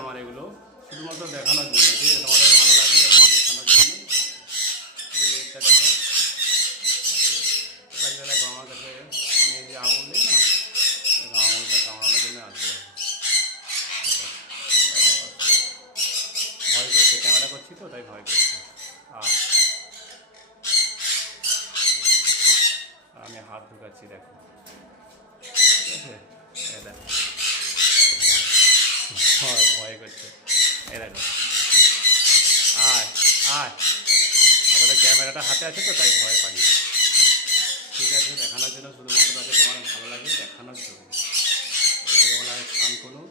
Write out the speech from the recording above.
আমার এগুলো শুধুমাত্র দেখানোর জন্য, ঠিক আছে? তোমাদের ভালো লাগে দেখানোর জন্য। লেটটা দেখো, দেখো আমার কাছে আমি যে আঙুল দিই না, আঙুলটা কামড়ানোর জন্য আসবে। ভয় করছে, ক্যামেরা করছি তো তাই ভয় করছে। আমি হাত ঢুকাচ্ছি, দেখো, ঠিক আছে? দেখো ভয় করছে, এই দেখো। আয় আয়, আসলে ক্যামেরাটা হাতে আছে তো তাই ভয় পাই। ঠিক আছে, দেখানোর জন্য শুধুমাত্র যাতে তোমার ভালো লাগে দেখানোর জন্য। বলা হয় স্নান করুন।